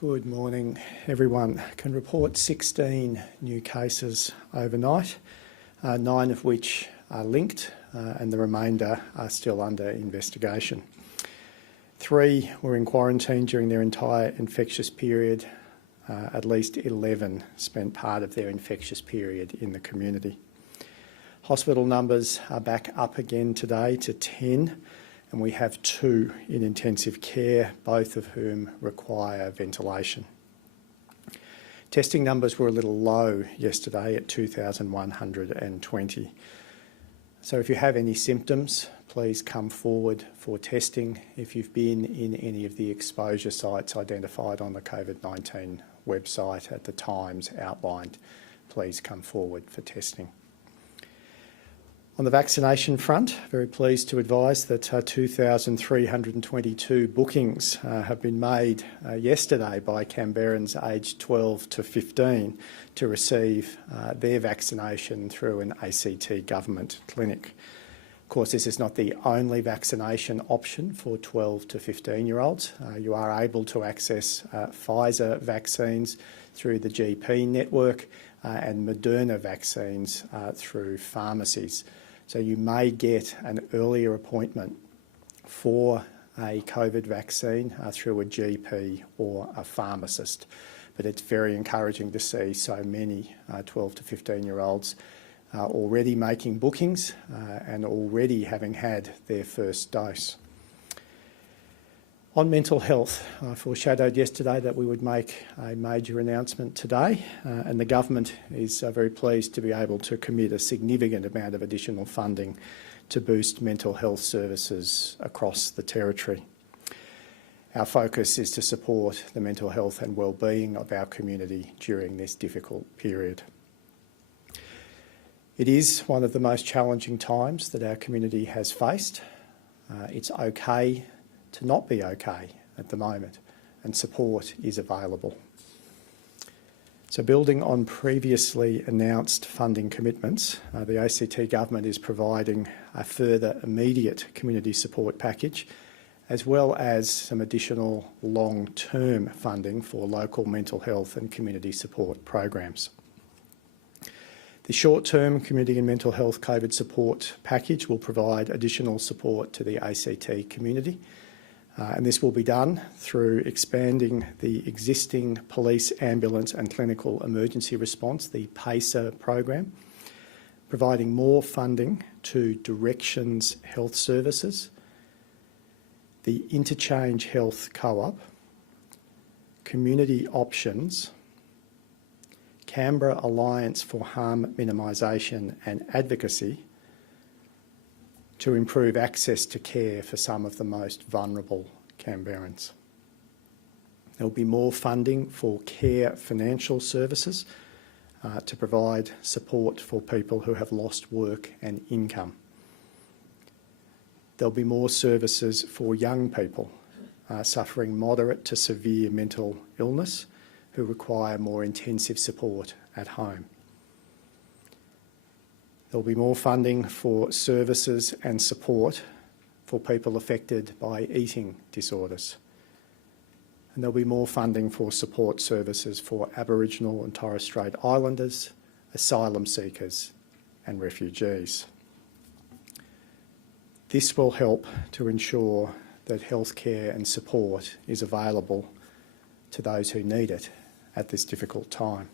Good morning, everyone. I can report 16 new cases overnight, 9 of which are linked and the remainder are still under investigation. 3 were in quarantine during their entire infectious period. At least 11 spent part of their infectious period in the community. Hospital numbers are back up again today to 10, and we have 2 in intensive care, both of whom require ventilation. Testing numbers were a little low yesterday at 2,120. So if you have any symptoms, please come forward for testing. If you've been in any of the exposure sites identified on the COVID-19 website at the times outlined, please come forward for testing. On the vaccination front, very pleased to advise that 2,322 bookings have been made yesterday by Canberrans aged 12 to 15 to receive their vaccination through an ACT government clinic. Of course, this is not the only vaccination option for 12 to 15-year-olds. You are able to access Pfizer vaccines through the GP network and Moderna vaccines through pharmacies. So you may get an earlier appointment for a COVID vaccine through a GP or a pharmacist. But it's very encouraging to see so many 12 to 15-year-olds already making bookings and already having had their first dose. On mental health, I foreshadowed yesterday that we would make a major announcement today, and the government is very pleased to be able to commit a significant amount of additional funding to boost mental health services across the territory. Our focus is to support the mental health and well-being of our community during this difficult period. It is one of the most challenging times that our community has faced. It's okay to not be okay at the moment, and support is available. So building on previously announced funding commitments, the ACT government is providing a further immediate community support package, as well as some additional long-term funding for local mental health and community support programs. The short-term community and mental health COVID support package will provide additional support to the ACT community. And this will be done through expanding the existing police, ambulance and clinical emergency response, the PACER program, providing more funding to Directions Health Services, the Interchange Health Co-op, Community Options, Canberra Alliance for Harm Minimisation and Advocacy, to improve access to care for some of the most vulnerable Canberrans. There will be more funding for care financial services to provide support for people who have lost work and income. There will be more services for young people suffering moderate to severe mental illness who require more intensive support at home. There will be more funding for services and support for people affected by eating disorders. And there will be more funding for support services for Aboriginal and Torres Strait Islanders, asylum seekers and refugees. This will help to ensure that healthcare and support is available to those who need it at this difficult time.